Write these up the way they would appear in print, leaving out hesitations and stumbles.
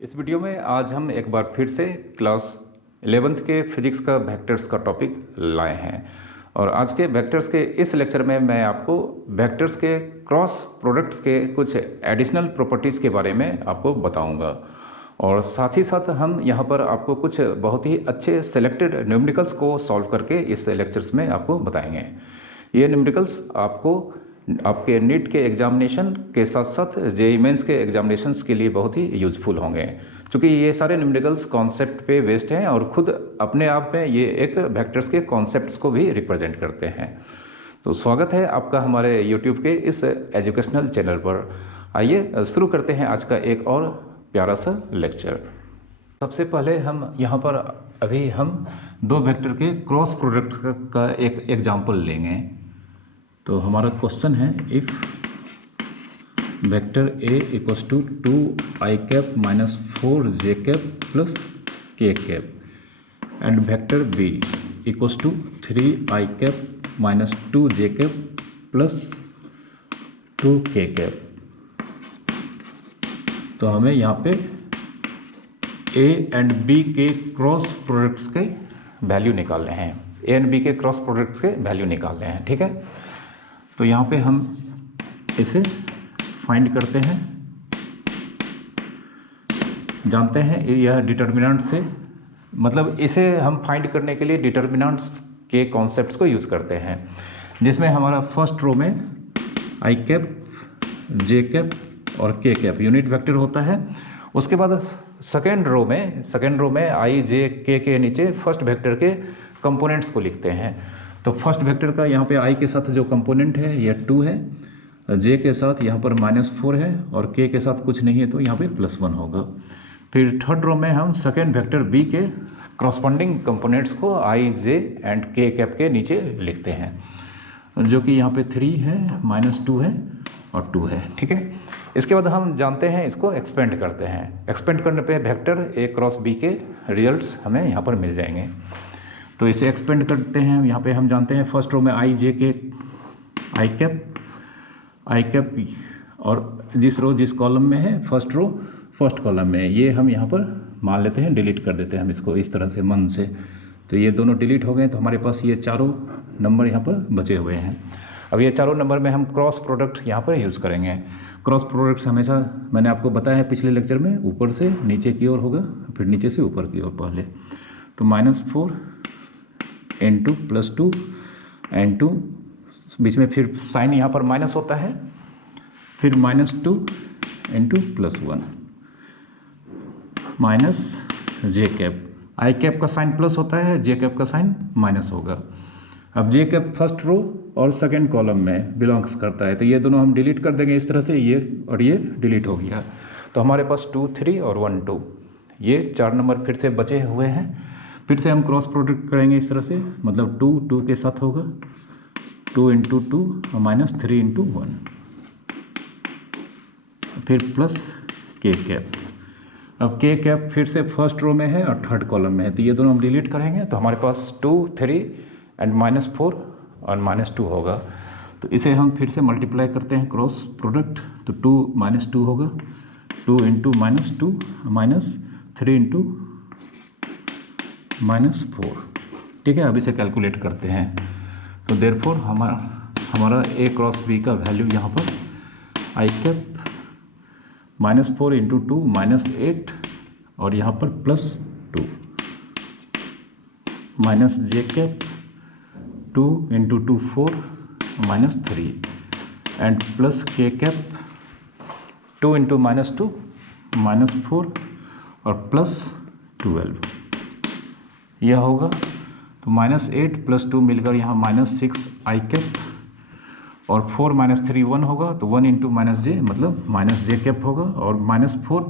इस वीडियो में आज हम एक बार फिर से क्लास 11th के फिजिक्स का वेक्टर्स का टॉपिक लाए हैं। और आज के वेक्टर्स के इस लेक्चर में मैं आपको वेक्टर्स के क्रॉस प्रोडक्ट्स के कुछ एडिशनल प्रॉपर्टीज़ के बारे में आपको बताऊंगा। और साथ ही साथ हम यहाँ पर आपको कुछ बहुत ही अच्छे सेलेक्टेड न्यूमेरिकल्स को सॉल्व करके इस लेक्चर्स में आपको बताएंगे। ये न्यूमेरिकल्स आपको आपके नीट के एग्जामिनेशन के साथ साथ जेईई मेंस के एग्जामिनेशंस के लिए बहुत ही यूजफुल होंगे, क्योंकि ये सारे न्यूमेरिकल्स कॉन्सेप्ट पे बेस्ड हैं और खुद अपने आप में ये एक वेक्टर्स के कॉन्सेप्ट्स को भी रिप्रेजेंट करते हैं। तो स्वागत है आपका हमारे यूट्यूब के इस एजुकेशनल चैनल पर। आइए शुरू करते हैं आज का एक और प्यारा सा लेक्चर। सबसे पहले हम यहाँ पर अभी हम दो वेक्टर के क्रॉस प्रोडक्ट का एक एग्जाम्पल लेंगे। तो हमारा क्वेश्चन है, if vector A equals to 2i cap minus 4j cap plus k cap and vector B equals to 3i cap minus 2j cap plus 2k cap. तो हमें यहाँ पे a एंड b के cross products के value निकालने हैं, a and b के cross products के वैल्यू निकालने हैं। ठीक है, तो यहाँ पे हम इसे फाइंड करते हैं। जानते हैं यह डिटर्मिनेंट से, मतलब इसे हम फाइंड करने के लिए डिटर्मिनेंट्स के कॉन्सेप्ट्स को यूज़ करते हैं, जिसमें हमारा फर्स्ट रो में आई कैप, जे कैप और के कैप यूनिट वेक्टर होता है। उसके बाद सेकेंड रो में आई जे के नीचे फर्स्ट वेक्टर के कंपोनेंट्स को लिखते हैं। तो फर्स्ट वेक्टर का यहाँ पे आई के साथ जो कंपोनेंट है यह 2 है, जे के साथ यहाँ पर -4 है और के साथ कुछ नहीं है तो यहाँ पे +1 होगा। फिर थर्ड रो में हम सेकेंड वेक्टर बी के करस्पॉन्डिंग कंपोनेंट्स को आई जे एंड के कैप के नीचे लिखते हैं, जो कि यहाँ पे 3 है, -2 है और 2 है। ठीक है, इसके बाद हम जानते हैं इसको एक्सपेंड करते हैं। एक्सपेंड करने पे वेक्टर ए क्रॉस बी के रिजल्ट्स हमें यहाँ पर मिल जाएंगे। तो इसे एक्सपेंड करते हैं। यहाँ पे हम जानते हैं फर्स्ट रो में आई जे के आई कैप और जिस कॉलम में है फर्स्ट कॉलम में, ये हम यहाँ पर मान लेते हैं, डिलीट कर देते हैं हम इसको इस तरह से मन से। तो ये दोनों डिलीट हो गए, तो हमारे पास ये चारों नंबर यहाँ पर बचे हुए हैं। अब ये चारों नंबर में हम क्रॉस प्रोडक्ट यहाँ पर यूज़ करेंगे। क्रॉस प्रोडक्ट्स हमेशा मैंने आपको बताया है पिछले लेक्चर में, ऊपर से नीचे की ओर होगा, फिर नीचे से ऊपर की ओर पहले। तो -4 n2 +2 n2, बीच में फिर साइन यहाँ पर माइनस होता है, फिर -2 n2 +1 माइनस जे कैप। आई कैप का साइन प्लस होता है, जे कैप का साइन माइनस होगा। अब जे कैप फर्स्ट रो और सेकेंड कॉलम में बिलोंग्स करता है, तो ये दोनों हम डिलीट कर देंगे इस तरह से, ये और ये डिलीट हो गया। तो हमारे पास 2 3 और 1 2, ये 4 नंबर फिर से बचे हुए हैं। फिर से हम क्रॉस प्रोडक्ट करेंगे इस तरह से, मतलब 2 के साथ होगा 2 × 2 और -3 × 1, फिर प्लस के कैप। अब के कैप फिर से फर्स्ट रो में है और थर्ड कॉलम में है, तो ये दोनों हम डिलीट करेंगे। तो हमारे पास 2 3 एंड -4 और -2 होगा। तो इसे हम फिर से मल्टीप्लाई करते हैं क्रॉस प्रोडक्ट, तो 2 -2 होगा, 2 × -2 -3 × -4। ठीक है, अब इसे कैलकुलेट करते हैं। तो देयरफॉर हमारा ए क्रॉस बी का वैल्यू यहाँ पर आई कैप -4 × 2 -8 और यहाँ पर +2 minus J cap 2 × 2 4 -3 and plus के कैप 2 × -2 -4 और +12 यह होगा। तो -8 + 2 मिलकर यहाँ -6 आई कैप और 4 - 3 1 होगा, तो 1 × -j मतलब -j कैप होगा, और -4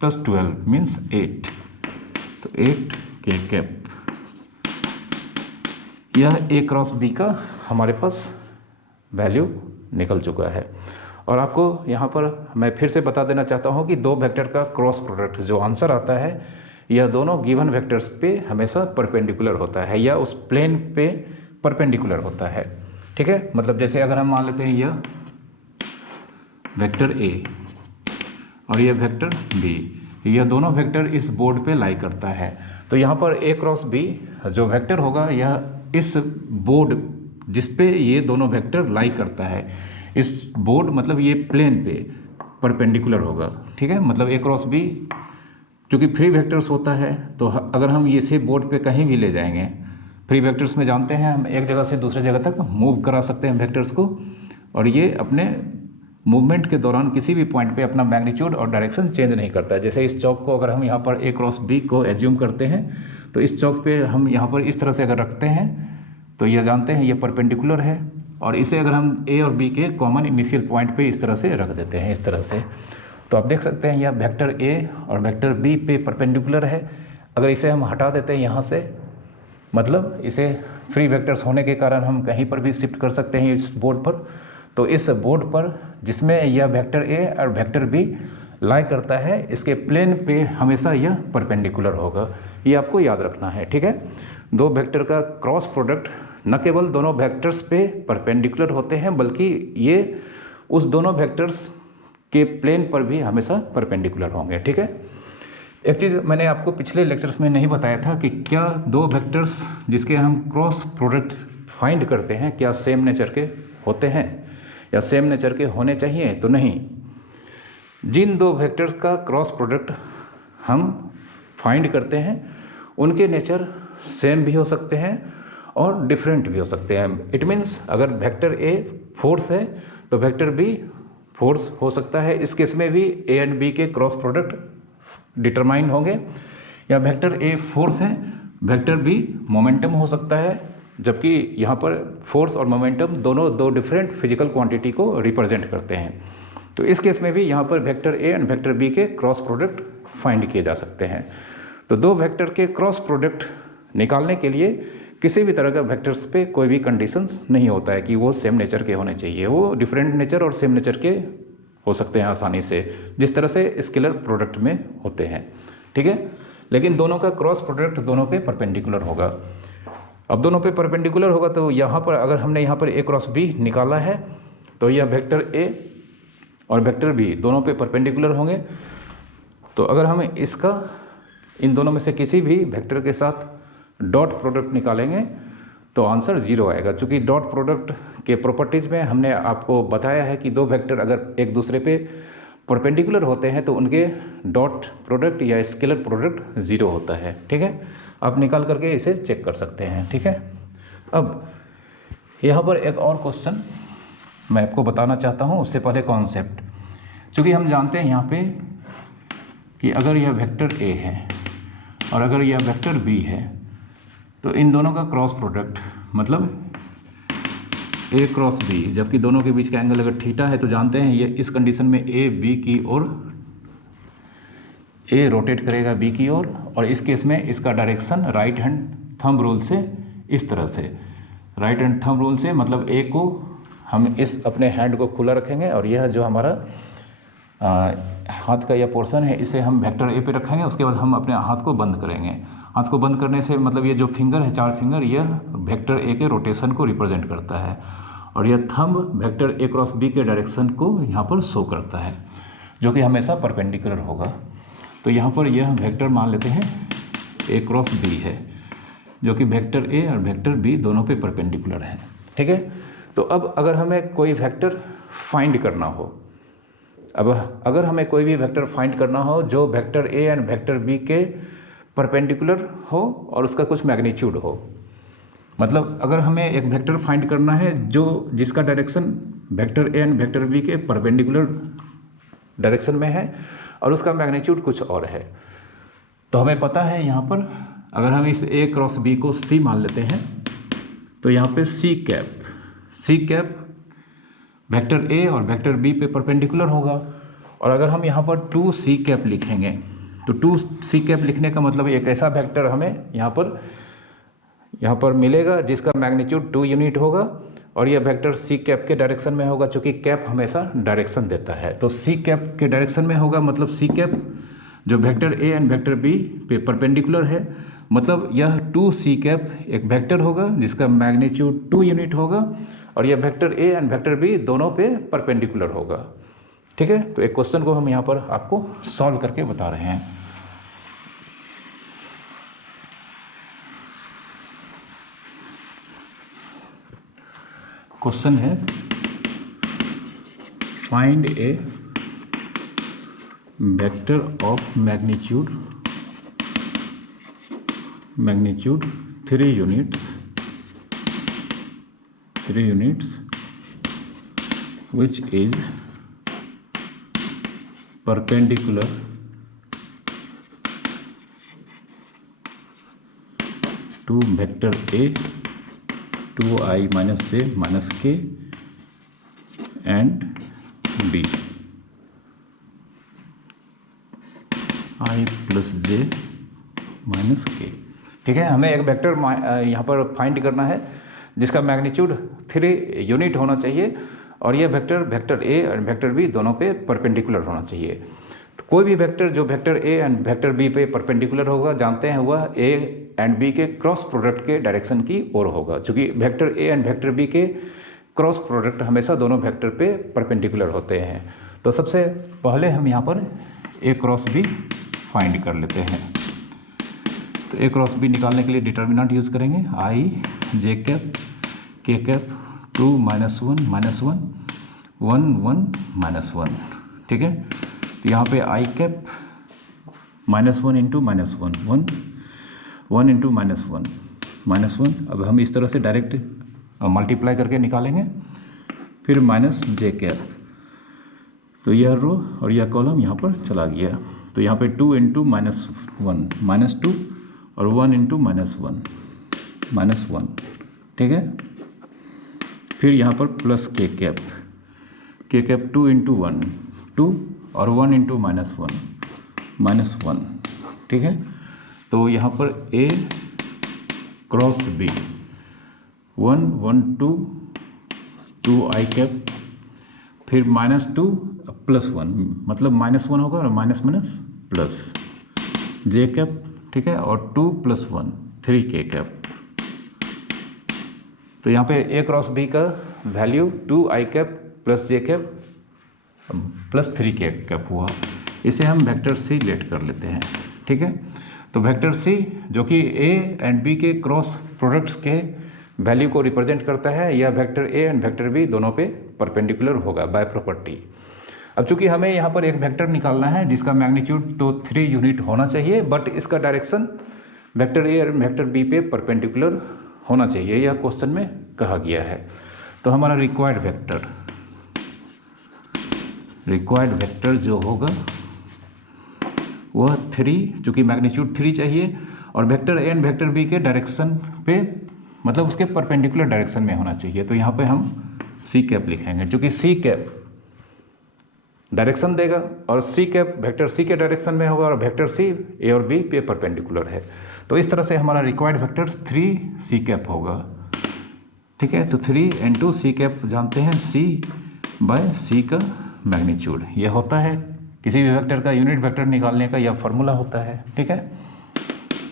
+ 12 मीन्स 8, तो 8 के कैप। यह ए क्रॉस बी का हमारे पास वैल्यू निकल चुका है। और आपको यहाँ पर मैं फिर से बता देना चाहता हूँ कि दो वेक्टर का क्रॉस प्रोडक्ट जो आंसर आता है, यह दोनों गिवन वेक्टर्स पे हमेशा परपेंडिकुलर होता है या उस प्लेन पे परपेंडिकुलर होता है। ठीक है, मतलब जैसे अगर हम मान लेते हैं यह वेक्टर ए और यह वेक्टर बी, यह दोनों वेक्टर इस बोर्ड पे लाई करता है। तो यहाँ पर A क्रॉस B जो वेक्टर होगा यह इस बोर्ड जिस पे ये दोनों वेक्टर लाई करता है, इस बोर्ड मतलब ये प्लेन पे परपेंडिकुलर होगा। ठीक है, मतलब A क्रॉस B चूँकि फ्री वेक्टर्स होता है तो अगर हम इसे बोर्ड पे कहीं भी ले जाएंगे, फ्री वेक्टर्स में जानते हैं हम एक जगह से दूसरे जगह तक मूव करा सकते हैं वेक्टर्स को, और ये अपने मूवमेंट के दौरान किसी भी पॉइंट पे अपना मैग्नीट्यूड और डायरेक्शन चेंज नहीं करता है। जैसे इस चौक को अगर हम यहाँ पर A क्रॉस B को एज्यूम करते हैं तो इस चौक पे हम यहाँ पर इस तरह से अगर रखते हैं तो यह जानते हैं ये परपेंडिकुलर है, और इसे अगर हम A और B के कॉमन इनिशियल पॉइंट पे इस तरह से रख देते हैं, इस तरह से, तो आप देख सकते हैं यह वेक्टर A और वेक्टर B पे परपेंडिकुलर है। अगर इसे हम हटा देते हैं यहाँ से, मतलब इसे फ्री वेक्टर्स होने के कारण हम कहीं पर भी शिफ्ट कर सकते हैं इस बोर्ड पर, तो इस बोर्ड पर जिसमें यह वेक्टर A और वेक्टर B लाई करता है, इसके प्लेन पे हमेशा यह परपेंडिकुलर होगा। ये आपको याद रखना है। ठीक है, दो वेक्टर का क्रॉस प्रोडक्ट न केवल दोनों वेक्टर्स पे परपेंडिकुलर होते हैं बल्कि ये उस दोनों वेक्टर्स के प्लेन पर भी हमेशा परपेंडिकुलर होंगे। ठीक है, एक चीज़ मैंने आपको पिछले लेक्चर्स में नहीं बताया था कि क्या दो वेक्टर्स जिसके हम क्रॉस प्रोडक्ट्स फाइंड करते हैं क्या सेम नेचर के होते हैं या सेम नेचर के होने चाहिए। तो नहीं, जिन दो वेक्टर्स का क्रॉस प्रोडक्ट हम फाइंड करते हैं उनके नेचर सेम भी हो सकते हैं और डिफरेंट भी हो सकते हैं। इट मीन्स अगर वेक्टर A फोर्स है तो वेक्टर B फोर्स हो सकता है। इस केस में भी A एंड B के क्रॉस प्रोडक्ट डिटरमाइन होंगे, या वेक्टर A फोर्स है वेक्टर B मोमेंटम हो सकता है, जबकि यहाँ पर फोर्स और मोमेंटम दोनों दो डिफरेंट फिजिकल क्वांटिटी को रिप्रेजेंट करते हैं। तो इस केस में भी यहाँ पर vector A and vector B के क्रॉस प्रोडक्ट फाइंड किए जा सकते हैं। तो दो वेक्टर के क्रॉस प्रोडक्ट निकालने के लिए किसी भी तरह का वेक्टर्स पे कोई भी कंडीशंस नहीं होता है कि वो सेम नेचर के होने चाहिए, वो डिफरेंट नेचर और सेम नेचर के हो सकते हैं आसानी से, जिस तरह से स्केलर प्रोडक्ट में होते हैं। ठीक है, लेकिन दोनों का क्रॉस प्रोडक्ट दोनों पे परपेंडिकुलर होगा। अब दोनों पे परपेंडिकुलर होगा तो यहाँ पर अगर हमने यहाँ पर A क्रॉस B निकाला है तो यह वेक्टर A और वेक्टर B दोनों पे परपेंडिकुलर होंगे। तो अगर हम इसका इन दोनों में से किसी भी वेक्टर के साथ डॉट प्रोडक्ट निकालेंगे तो आंसर 0 आएगा। क्योंकि डॉट प्रोडक्ट के प्रॉपर्टीज़ में हमने आपको बताया है कि दो वेक्टर अगर एक दूसरे पे परपेंडिकुलर होते हैं तो उनके डॉट प्रोडक्ट या स्केलर प्रोडक्ट 0 होता है। ठीक है, आप निकाल करके इसे चेक कर सकते हैं। ठीक है, अब यहाँ पर एक और क्वेश्चन मैं आपको बताना चाहता हूँ, उससे पहले कॉन्सेप्ट। चूँकि हम जानते हैं यहाँ पे कि अगर यह वेक्टर A है और अगर यह वेक्टर B है तो इन दोनों का क्रॉस प्रोडक्ट मतलब A क्रॉस B, जबकि दोनों के बीच का एंगल अगर थीटा है तो जानते हैं ये इस कंडीशन में A B की ओर A रोटेट करेगा B की ओर, और इस केस में इसका direction right hand thumb rule से इस तरह से, राइट हैंड थंब रूल से मतलब A को हम इस अपने हैंड को खुला रखेंगे और यह जो हमारा हाथ का यह पोर्शन है इसे हम वेक्टर A पे रखेंगे। उसके बाद हम अपने हाथ को बंद करेंगे। हाथ को बंद करने से मतलब ये जो फिंगर है, 4 फिंगर, यह वेक्टर A के रोटेशन को रिप्रेजेंट करता है, और यह thumb vector A cross B के डायरेक्शन को यहाँ पर शो करता है, जो कि हमेशा परपेंडिकुलर होगा। तो यहाँ पर यह वेक्टर मान लेते हैं A क्रॉस B है, जो कि वेक्टर A और वेक्टर B दोनों पे परपेंडिकुलर है। ठीक है, तो अब अगर हमें कोई वेक्टर फाइंड करना हो, अब अगर हमें कोई भी वेक्टर फाइंड करना हो जो vector A and vector B के परपेंडिकुलर हो और उसका कुछ मैग्नीट्यूड हो, मतलब अगर हमें एक वेक्टर फाइंड करना है जो जिसका direction vector A and vector B के परपेंडिकुलर डायरेक्शन में है और उसका मैग्नीट्यूड कुछ और है, तो हमें पता है यहाँ पर अगर हम इस A क्रॉस B को C मान लेते हैं तो यहाँ पे C कैप वेक्टर A और वेक्टर B पे परपेंडिकुलर होगा। और अगर हम यहाँ पर 2C कैप लिखेंगे तो 2C कैप लिखने का मतलब एक ऐसा वेक्टर हमें यहाँ पर मिलेगा जिसका मैग्नीट्यूड 2 यूनिट होगा, और यह वेक्टर C कैप के डायरेक्शन में होगा, क्योंकि कैप हमेशा डायरेक्शन देता है। तो C कैप के डायरेक्शन में होगा, मतलब C कैप जो vector A and vector B पे परपेंडिकुलर है, मतलब यह 2C कैप एक वेक्टर होगा जिसका मैग्नीट्यूड 2 यूनिट होगा, और यह vector A and vector B दोनों पे परपेंडिकुलर होगा। ठीक है, तो एक क्वेश्चन को हम यहाँ पर आपको सॉल्व करके बता रहे हैं। क्वेश्चन है find A vector of magnitude 3 units which is perpendicular to vector A 2i minus j minus k and b i plus j minus k। ठीक है, हमें एक वेक्टर यहाँ पर फाइंड करना है जिसका मैग्नीट्यूड 3 यूनिट होना चाहिए और यह वेक्टर ए और वेक्टर बी दोनों पे परपेंडिकुलर होना चाहिए। तो कोई भी वेक्टर जो vector A and vector B पे परपेंडिकुलर होगा, जानते हैं वह ए एंड बी के क्रॉस प्रोडक्ट के डायरेक्शन की ओर होगा, क्योंकि vector A and vector B के क्रॉस प्रोडक्ट हमेशा दोनों वेक्टर पे परपेंडिकुलर होते हैं। तो सबसे पहले हम यहाँ पर ए क्रॉस बी फाइंड कर लेते हैं। तो ए क्रॉस बी निकालने के लिए डिटर्मिनेंट यूज़ करेंगे आई जे कैप के कैप 2 -1 -1 1 1 -1। ठीक है, तो यहाँ पे आई कैप -1 इंटू -1 1 1 इंटू -1 अब हम इस तरह से डायरेक्ट मल्टीप्लाई करके निकालेंगे। फिर माइनस जे कैप, तो यह रो और यह कॉलम यहाँ पर चला गया, तो यहाँ पे 2 इंटू -1 -2 और 1 इंटू -1 ठीक है। फिर यहाँ पर प्लस के कैप 2 इंटू 1 2 और 1 इंटू -1 ठीक है। तो यहाँ पर A cross B 1 1 2 2 I cap, फिर -2 +1 मतलब -1 होगा और माइनस प्लस जे कैप, ठीक है, और 2 + 1 3 के कैप। तो यहाँ पे ए क्रॉस बी का वैल्यू 2 आई cap plus J cap plus 3 के कैप हुआ। इसे हम वेक्टर सी लेट कर लेते हैं। ठीक है, तो वेक्टर सी जो कि ए एंड बी के क्रॉस प्रोडक्ट्स के वैल्यू को रिप्रेजेंट करता है, यह vector A and vector B दोनों पे परपेंडिकुलर होगा बाय प्रॉपर्टी। अब चूंकि हमें यहाँ पर एक वेक्टर निकालना है जिसका मैग्नीट्यूड तो 3 यूनिट होना चाहिए, बट इसका डायरेक्शन वेक्टर ए और वेक्टर बी पे परपेंडिकुलर होना चाहिए, यह क्वेश्चन में कहा गया है। तो हमारा रिक्वायर्ड वेक्टर जो होगा वह 3, चूँकि मैग्नीट्यूड 3 चाहिए और vector A and vector B के डायरेक्शन पे मतलब उसके परपेंडिकुलर डायरेक्शन में होना चाहिए। तो यहाँ पे हम सी कैप लिखेंगे, क्योंकि सी कैप डायरेक्शन देगा और सी कैप वेक्टर सी के डायरेक्शन में होगा और वेक्टर सी ए और बी पे परपेंडिकुलर है। तो इस तरह से हमारा रिक्वायर्ड वेक्टर 3 सी कैप होगा। ठीक है, तो 3 इंटू सी कैप जानते हैं सी बाय सी का मैग्नीट्यूड, यह होता है किसी भी वेक्टर का यूनिट वेक्टर निकालने का यह फार्मूला होता है। ठीक है,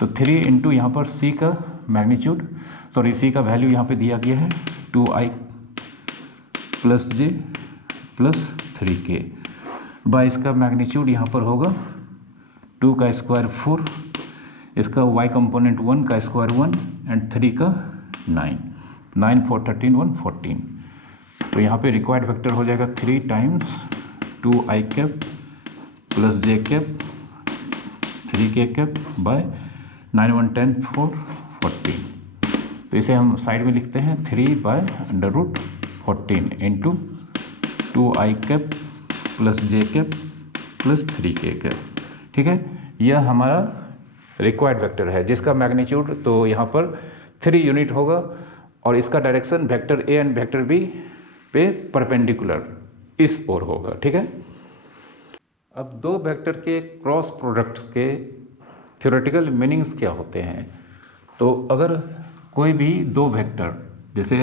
तो 3 इंटू यहाँ पर सी का मैग्नीट्यूड, सी का वैल्यू यहाँ पे दिया गया है 2i प्लस जे प्लस 3k बाय इसका मैग्नीट्यूड यहाँ पर होगा 2 का स्क्वायर 4, इसका y कंपोनेंट 1 का स्क्वायर 1 एंड 3 का 9 4 13 1 14। तो यहाँ पे रिक्वायर्ड वेक्टर हो जाएगा 3 times 2i cap plus J cap 3k cap by 9 1 10 4 14। तो इसे हम साइड में लिखते हैं 3 by √14 into 2i cap plus J cap plus 3k cap. ठीक है, यह हमारा रिक्वायर्ड वेक्टर है जिसका मैग्नीट्यूड तो यहाँ पर 3 यूनिट होगा और इसका direction vector A and vector B पे परपेंडिकुलर इस ओर होगा। ठीक है, अब दो वेक्टर के क्रॉस प्रोडक्ट्स के थ्योरेटिकल मीनिंग्स क्या होते हैं। तो अगर कोई भी दो वेक्टर, जैसे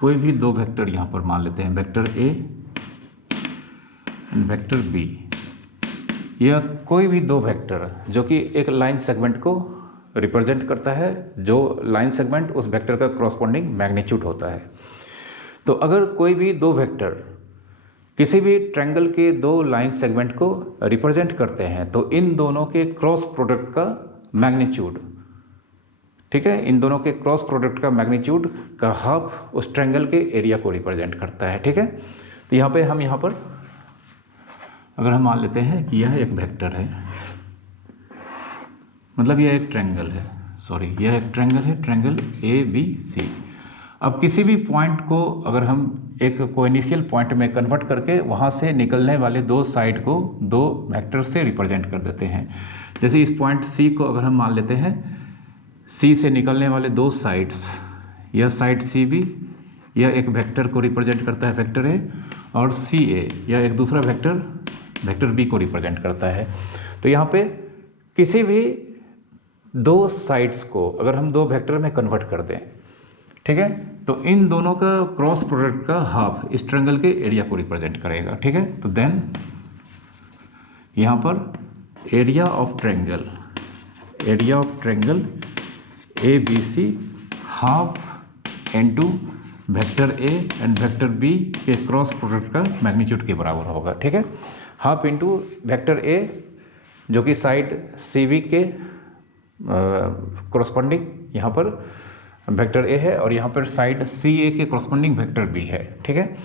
कोई भी दो वेक्टर यहाँ पर मान लेते हैं vector A and vector B, या कोई भी दो वेक्टर जो कि एक लाइन सेगमेंट को रिप्रेजेंट करता है, जो लाइन सेगमेंट उस वेक्टर का कॉरस्पॉन्डिंग मैग्नीट्यूड होता है। तो अगर कोई भी दो वेक्टर किसी भी ट्रायंगल के दो लाइन सेगमेंट को रिप्रेजेंट करते हैं तो इन दोनों के क्रॉस प्रोडक्ट का मैग्नीट्यूड ठीक है। इन दोनों के क्रॉस प्रोडक्ट का मैग्नीट्यूड का हाफ उस ट्रायंगल के एरिया को रिप्रेजेंट करता है, ठीक है। तो यहाँ पे हम यहाँ पर अगर हम मान लेते हैं कि यह एक वेक्टर है, मतलब यह एक ट्रायंगल है, सॉरी यह एक ट्रायंगल है, ट्रायंगल ABC। अब किसी भी पॉइंट को अगर हम एक कोइनिशियल पॉइंट में कन्वर्ट करके वहाँ से निकलने वाले दो साइड को दो वेक्टर से रिप्रेजेंट कर देते हैं। जैसे इस पॉइंट C को अगर हम मान लेते हैं, C से निकलने वाले दो साइड्स, यह साइड CB यह एक वेक्टर को रिप्रेजेंट करता है, वेक्टर A, और CA यह एक दूसरा वेक्टर, वेक्टर B को रिप्रेजेंट करता है। तो यहाँ पे किसी भी दो साइड्स को अगर हम दो वेक्टर में कन्वर्ट कर दें, ठीक है, तो इन दोनों का क्रॉस प्रोडक्ट का हाफ इस ट्रायंगल के एरिया को रिप्रेजेंट करेगा, ठीक है। तो देन यहाँ पर area of triangle ABC half into vector A and vector B के क्रॉस प्रोडक्ट का मैग्नीट्यूड के बराबर होगा, ठीक है। हाफ इनटू वेक्टर A जो कि साइड CB के कोरस्पॉन्डिंग यहाँ पर वेक्टर A है और यहाँ पर साइड CA के कोरस्पॉन्डिंग वेक्टर B है, ठीक है।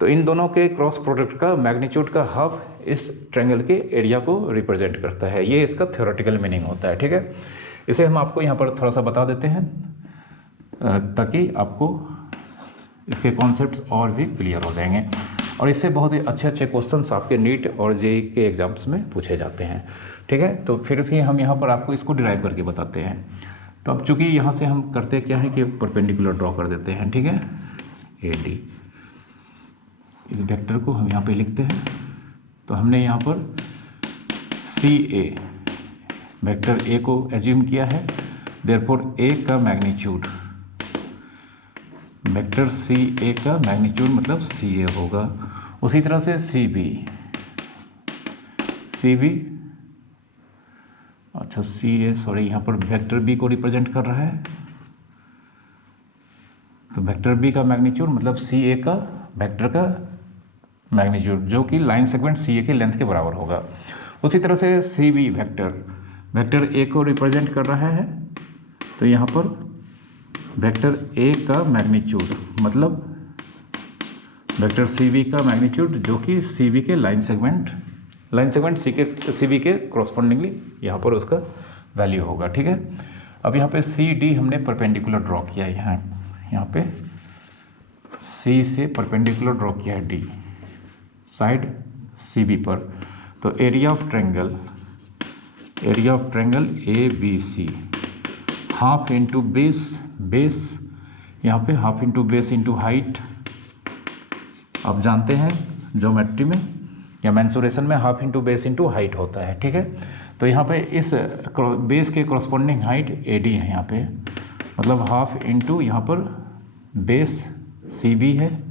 तो इन दोनों के क्रॉस प्रोडक्ट का मैग्नीट्यूड का हाफ इस ट्रायंगल के एरिया को रिप्रेजेंट करता है। ये इसका थ्योरेटिकल मीनिंग होता है, ठीक है। इसे हम आपको यहाँ पर थोड़ा सा बता देते हैं ताकि आपको इसके कॉन्सेप्ट्स और भी क्लियर हो जाएंगे, और इससे बहुत ही अच्छे अच्छे क्वेश्चंस आपके नीट और जेईई के एग्जाम्स में पूछे जाते हैं, ठीक है। तो फिर भी हम यहाँ पर आपको इसको डिराइव करके बताते हैं। तो अब चूंकि यहाँ से हम करते क्या है कि परपेंडिकुलर ड्रॉ कर देते हैं, ठीक है, AD। इस वेक्टर को हम यहाँ पे लिखते हैं। तो हमने यहाँ पर CA वेक्टर A को एज्यूम किया है, देयरफॉर A का मैग्नीट्यूड, वेक्टर CA का मैग्नीट्यूड मतलब CA होगा। उसी तरह से CB अच्छा CA सॉरी यहाँ पर वेक्टर B को रिप्रेजेंट कर रहा है, तो वेक्टर B का मैग्नीट्यूड मतलब CA का वेक्टर का मैग्नीट्यूड जो कि लाइन सेगमेंट CA की लेंथ के बराबर होगा। उसी तरह से CB वेक्टर A को रिप्रेजेंट कर रहा है, तो यहाँ पर वेक्टर A का मैग्नीट्यूड मतलब वेक्टर CB का मैग्नीट्यूड जो कि CB के लाइन सेगमेंट CB के कोरस्पॉन्डिंगली यहाँ पर उसका वैल्यू होगा, ठीक है। अब यहाँ पे CD हमने परपेंडिकुलर ड्रॉ किया है, यहाँ पे C से परपेंडिकुलर ड्रॉ किया है D साइड CB पर। तो area of triangle ABC half into base यहाँ पे half into base into height. आप जानते हैं ज्योमेट्री में या मेंसुरेशन में half into base into height होता है, ठीक है। तो यहाँ पे इस बेस के कॉरस्पॉन्डिंग हाइट AD है यहाँ पे, मतलब हाफ इंटू यहाँ पर बेस CB है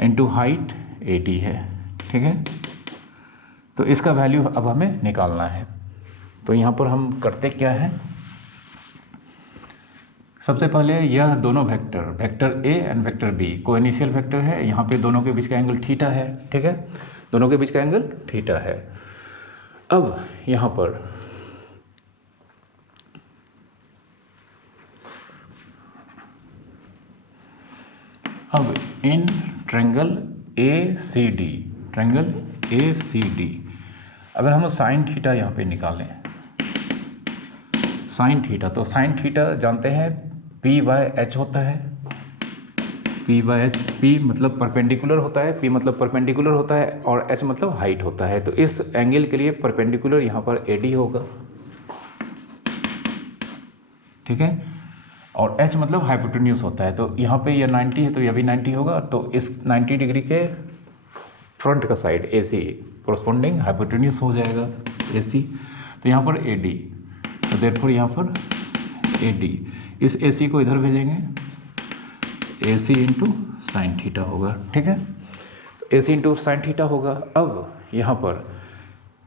इंटू हाइट AD है, ठीक है। तो इसका वैल्यू अब हमें निकालना है। तो यहाँ पर हम करते क्या है, सबसे पहले यह दोनों vector A and vector B coinitial vector है, यहाँ पे दोनों के बीच का एंगल थीटा है, ठीक है, दोनों के बीच का एंगल थीटा है। अब यहाँ पर अब इन ट्रायंगल ACD अगर हम साइन थीटा यहाँ पे निकालें, साइन थीटा, तो साइन थीटा जानते हैं P/H होता है, P/H, P मतलब परपेंडिकुलर होता है, P मतलब परपेंडिकुलर होता है और H मतलब हाइट होता है। तो इस एंगल के लिए परपेंडिकुलर यहाँ पर AD होगा, ठीक है, और H मतलब हाइपोटेन्यूज होता है। तो यहाँ पे यह 90 है तो यह भी 90 होगा, तो इस 90 डिग्री के फ्रंट का साइड AC कोरस्पॉन्डिंग हाइपोटेन्यूज हो जाएगा AC। तो यहाँ पर AD, तो देयरफॉर यहाँ पर AD, इस AC को इधर भेजेंगे, AC इंटू साइन थीटा होगा, ठीक है, तो AC इंटू साइन थीटा होगा। अब यहाँ पर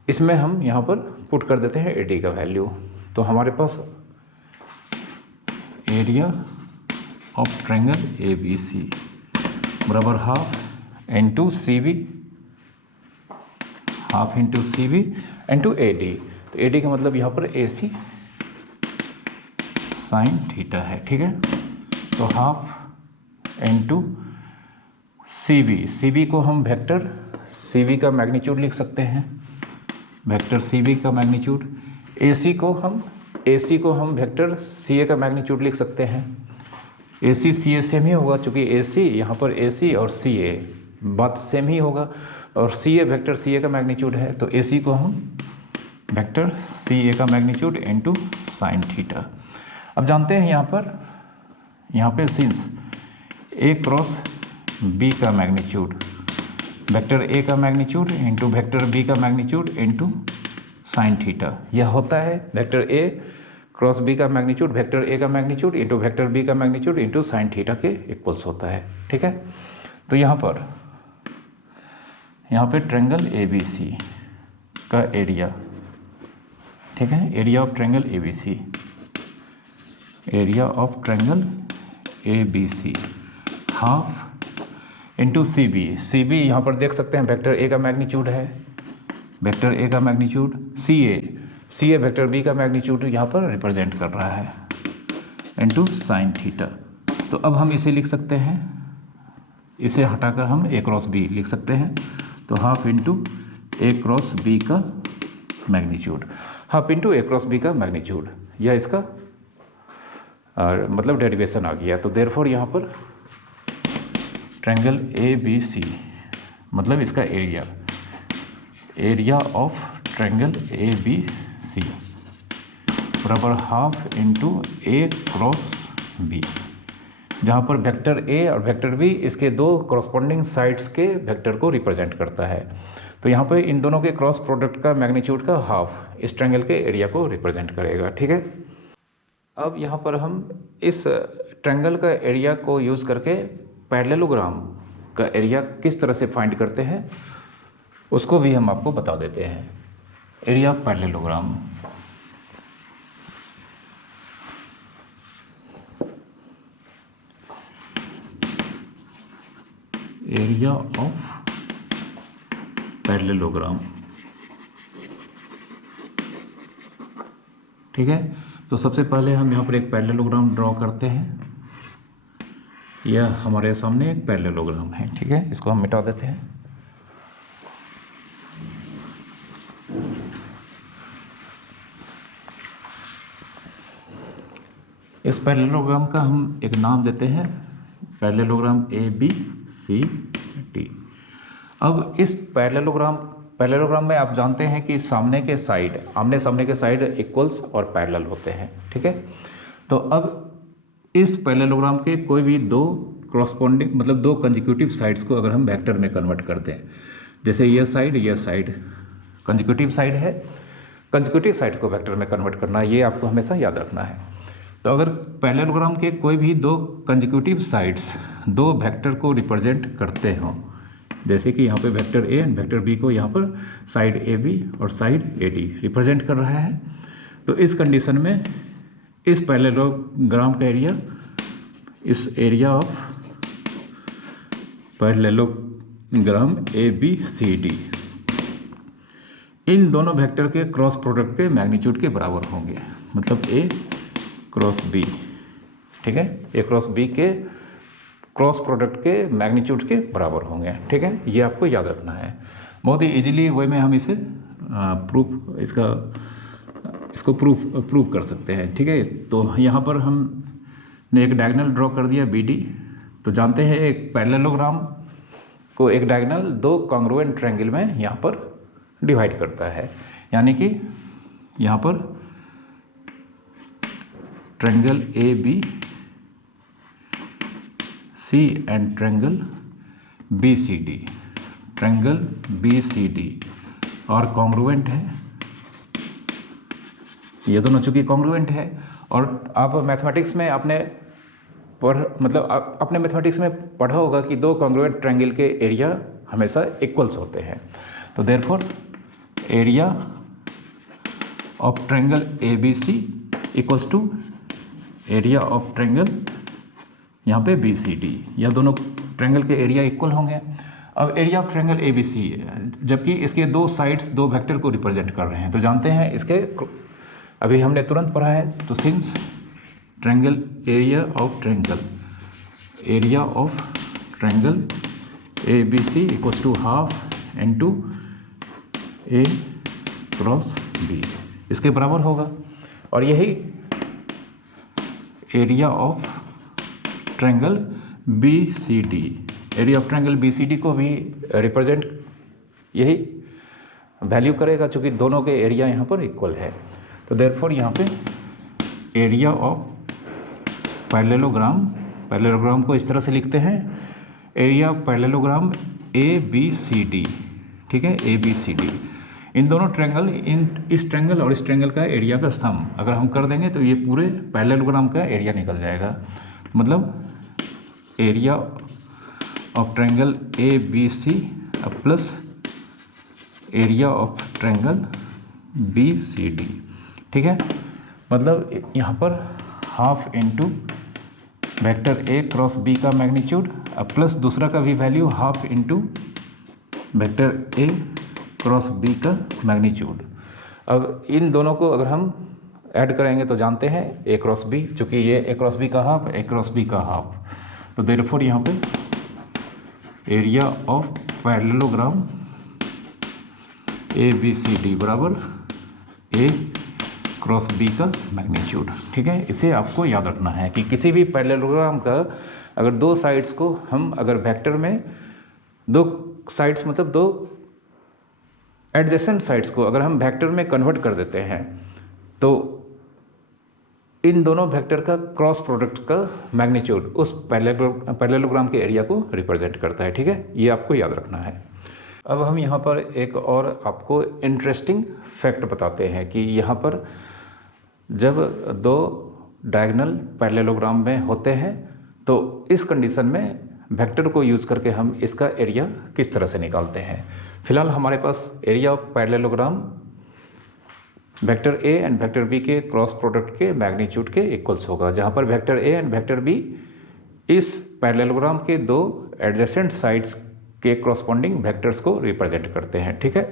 इसमें हम यहाँ पर पुट कर देते हैं AD का वैल्यू, तो हमारे पास एरिया ऑफ ट्रायंगल ABC बराबर half into CB, half into CB into AD। तो AD का मतलब यहाँ पर AC साइन थीटा है, ठीक है। तो हाफ इंटू सी बी को हम वेक्टर सी बी का मैग्नीट्यूड लिख सकते हैं, वेक्टर सी बी का मैग्नीट्यूड। ए सी को हम वेक्टर सी ए का मैग्नीट्यूड लिख सकते हैं। ए सी सी ए सेम ही होगा, चूँकि ए सी यहाँ पर ए सी और सी ए बात सेम ही होगा, और सी ए वेक्टर सी ए का मैग्नीट्यूड है, तो ए सी को हम वेक्टर सी ए का मैग्नीट्यूड इंटू साइन थीटा। अब जानते हैं यहाँ पे सिंस ए क्रॉस बी का मैग्नीट्यूड, वेक्टर ए का मैग्नीट्यूड इंटू वेक्टर बी का मैग्नीट्यूड इंटू साइन थीटा, यह होता है वेक्टर ए क्रॉस बी का मैग्नीट्यूड वेक्टर ए का मैग्नीट्यूड इंटू वेक्टर बी का मैग्नीट्यूड इंटू साइन थीटा के इक्वल्स होता है, ठीक है। तो यहाँ पे ट्रायंगल ए बी सी का एरिया, ठीक है, area of triangle A B C, area of triangle A B C half into C B यहाँ पर देख सकते हैं वेक्टर ए का मैग्नीट्यूड है, वेक्टर ए का मैग्नीट्यूड, सी ए वेक्टर बी का मैग्नीट्यूड यहाँ पर रिप्रेजेंट कर रहा है, इंटू साइन थीटा। तो अब हम इसे लिख सकते हैं, इसे हटाकर हम ए क्रॉस बी लिख सकते हैं, तो half into A cross B का magnitude, half into A cross B का मैग्नीट्यूड, यह इसका मतलब डेरिवेशन आ गया। तो देयरफॉर यहाँ पर ट्रायंगल ए बी सी मतलब इसका area of triangle A B C बराबर half into A cross B, जहाँ पर वेक्टर ए और वेक्टर बी इसके दो कॉरस्पॉन्डिंग साइड्स के वेक्टर को रिप्रेजेंट करता है। तो यहाँ पर इन दोनों के क्रॉस प्रोडक्ट का मैग्नीट्यूड का हाफ इस ट्रायंगल के एरिया को रिप्रेजेंट करेगा, ठीक है। अब यहाँ पर हम इस ट्रायंगल का एरिया को यूज़ करके पैरेललोग्राम का एरिया किस तरह से फाइंड करते हैं उसको भी हम आपको बता देते हैं। Area of parallelogram, area of parallelogram, ठीक है। तो सबसे पहले हम यहाँ पर एक पैरेललोग्राम ड्रॉ करते हैं, यह हमारे सामने एक पैरेललोग्राम है, ठीक है। इसको हम मिटा देते हैं। इस पैरेललोग्राम का हम एक नाम देते हैं parallelogram A B C D. अब इस पैरेललोग्राम में आप जानते हैं कि आमने सामने के साइड इक्वल्स और पैरेलल होते हैं, ठीक है। तो अब इस पैरेललोग्राम के कोई भी दो कॉरस्पॉन्डिंग मतलब दो कंसेक्यूटिव साइड्स को अगर हम वेक्टर में कन्वर्ट करते हैं, जैसे यह साइड कंसेक्यूटिव साइड है, कंसेक्यूटिव साइड को वेक्टर में कन्वर्ट करना, ये आपको हमेशा याद रखना है। तो अगर पैरेललोग्राम के कोई भी दो कंसेक्यूटिव साइड्स दो वेक्टर को रिप्रेजेंट करते हों, जैसे कि यहाँ पे vector A and vector B को यहाँ पर साइड ए बी और साइड ए डी रिप्रेजेंट कर रहा है, तो इस कंडीशन में इस पैरेललोग्राम का एरिया, इस area of parallelogram A B C D इन दोनों वेक्टर के क्रॉस प्रोडक्ट के मैग्नीट्यूड के बराबर होंगे, मतलब ए क्रॉस बी, ठीक है, ए क्रॉस बी के क्रॉस प्रोडक्ट के मैग्नीट्यूड के बराबर होंगे, ठीक है। ये आपको याद रखना है। बहुत ही इजीली वे में हम इसे इसको प्रूव कर सकते हैं, ठीक है। तो यहाँ पर हमने एक डायगोनल ड्रॉ कर दिया बी डी। तो जानते हैं एक पैरेललोग्राम को एक डायगोनल दो कॉन्ग्रुएंट ट्रायंगल में यहाँ पर डिवाइड करता है, यानी कि यहाँ पर triangle A B C and triangle B C D, triangle B C D और कॉन्ग्रुएंट है, ये दोनों चूंकि कॉन्ग्रुएंट है। और आप मैथमेटिक्स में अपने मैथमेटिक्स में पढ़ा होगा कि दो कॉन्ग्रुएंट ट्रायंगल के एरिया हमेशा इक्वल्स होते हैं। तो therefore area of triangle A B C equals to area of triangle यहाँ पे बी सी डी, यह दोनों ट्रायंगल के एरिया इक्वल होंगे। अब area of triangle A B C, जबकि इसके दो साइड्स दो वेक्टर को रिप्रेजेंट कर रहे हैं, तो जानते हैं इसके अभी हमने तुरंत पढ़ा है, तो since triangle, area of triangle, area of triangle A B C equals to half into A cross B, इसके बराबर होगा। और यही area of triangle B C D, area of triangle B C D को भी रिप्रेजेंट यही value करेगा, चूँकि दोनों के एरिया यहाँ पर इक्वल है। तो देयरफॉर यहाँ पे एरिया ऑफ पैरेललोग्राम, पैरेललोग्राम को इस तरह से लिखते हैं, area of parallelogram A B C D, ठीक है, ए बी सी डी, इन दोनों ट्रायंगल, इस ट्रायंगल और इस ट्रायंगल का एरिया का सम अगर हम कर देंगे तो ये पूरे पैरेललोग्राम का एरिया निकल जाएगा। मतलब area of triangle A B C plus area of triangle B C D, ठीक है। मतलब यहाँ पर half into vector A cross B का मैग्नीट्यूड प्लस दूसरा का भी value half into vector A cross B का मैग्नीट्यूड। अब इन दोनों को अगर हम ऐड करेंगे तो जानते हैं ए क्रॉस बी, चूँकि ये ए क्रॉस बी का हाफ, ए क्रॉस बी का हाफ, तो देयरफॉर यहाँ पे area of parallelogram A B C D बराबर ए क्रॉस बी का मैग्नीट्यूड, ठीक है। इसे आपको याद रखना है कि किसी भी पैरेललोग्राम का अगर दो साइड्स को हम अगर वेक्टर में दो साइड्स मतलब दो एडजेसेंट साइड्स को अगर हम वेक्टर में कन्वर्ट कर देते हैं तो इन दोनों वेक्टर का क्रॉस प्रोडक्ट का मैग्नीट्यूड उस पैरेललोग्राम के एरिया को रिप्रेजेंट करता है, ठीक है, ये आपको याद रखना है। अब हम यहाँ पर एक और आपको इंटरेस्टिंग फैक्ट बताते हैं कि यहाँ पर जब दो डायगोनल पैरेललोग्राम में होते हैं तो इस कंडीशन में वेक्टर को यूज़ करके हम इसका एरिया किस तरह से निकालते हैं। फिलहाल हमारे पास area of parallelogram vector A and vector B के क्रॉस प्रोडक्ट के मैग्नीट्यूड के इक्वल्स होगा, जहाँ पर vector A and vector B इस पैरेललोग्राम के दो एडजेसेंट साइड्स के क्रॉसपोंडिंग वेक्टर्स को रिप्रेजेंट करते हैं, ठीक है।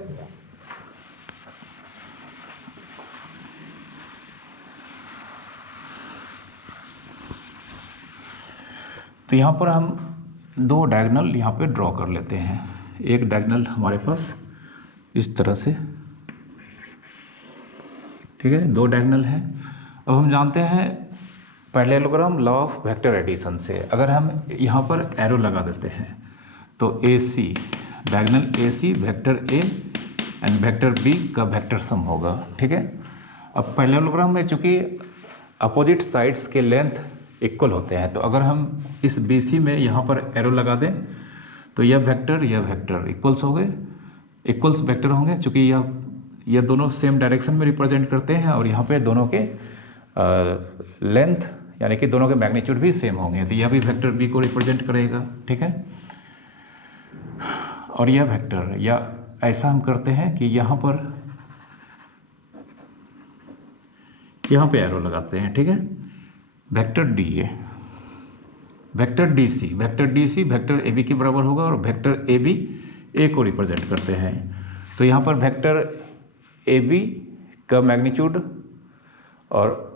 तो यहाँ पर हम दो डायगोनल यहाँ पे ड्रॉ कर लेते हैं। एक डायगोनल हमारे पास इस तरह से, ठीक है, दो डायगोनल हैं। अब हम जानते हैं parallelogram law of vector addition से, अगर हम यहाँ पर एरो लगा देते हैं तो A C, diagonal A C vector A and vector B का वेक्टर सम होगा, ठीक है। अब पैरेललोग्राम में चूँकि अपोजिट साइड्स के लेंथ इक्वल होते हैं, तो अगर हम इस बी सी में यहाँ पर एरो लगा दें तो यह वेक्टर इक्वल्स हो गए, इक्वल्स वेक्टर होंगे, चूँकि यह दोनों सेम डायरेक्शन में रिप्रेजेंट करते हैं और यहाँ पे दोनों के लेंथ यानी कि दोनों के मैग्नीट्यूड भी सेम होंगे, तो यह भी वेक्टर बी को रिप्रेजेंट करेगा, ठीक है। और यह वेक्टर या ऐसा हम करते हैं कि यहाँ पे एरो लगाते हैं, ठीक है, vector D A, vector D C, vector A B के बराबर होगा और वेक्टर ए बी ए को रिप्रेजेंट करते हैं। तो यहाँ पर वेक्टर ए बी का मैग्नीट्यूड और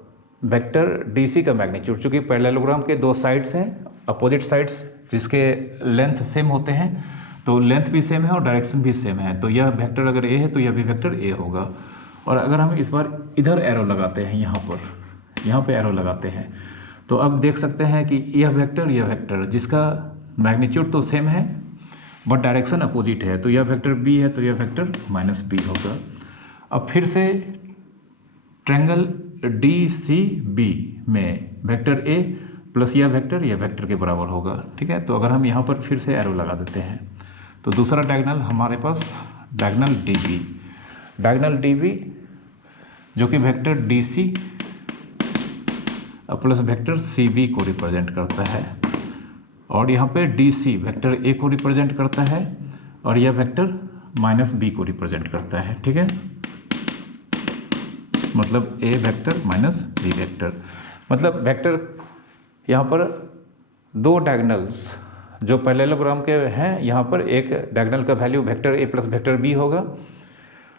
वेक्टर डी सी का मैग्नीट्यूड, चूँकि पैरेललोग्राम के दो साइड्स हैं, अपोजिट साइड्स जिसके लेंथ सेम होते हैं, तो लेंथ भी सेम है और डायरेक्शन भी सेम है, तो यह वेक्टर अगर ए है तो यह भी वेक्टर ए होगा। और अगर हम इस बार इधर एरो लगाते हैं, यहाँ पे एरो लगाते हैं, तो अब देख सकते हैं कि यह वेक्टर जिसका मैग्नीट्यूड तो सेम है बट डायरेक्शन अपोजिट है, तो यह वेक्टर बी है, तो यह वेक्टर माइनस बी होगा। अब फिर से ट्रायंगल डी सी बी में वेक्टर ए प्लस यह वेक्टर के बराबर होगा, ठीक है। तो अगर हम यहाँ पर फिर से एरो लगा देते हैं तो दूसरा डायगोनल हमारे पास डायगोनल डी बी जो कि vector D C plus vector C B को रिप्रेजेंट करता है, और यहाँ पे डी सी वेक्टर ए को रिप्रेजेंट करता है और यह वेक्टर माइनस बी को रिप्रेजेंट करता है, ठीक है। मतलब ए वेक्टर माइनस बी वेक्टर, मतलब वेक्टर यहाँ पर दो डायगोनल्स जो पैरेललोग्राम के हैं, यहाँ पर एक डायगोनल का value vector A plus vector B होगा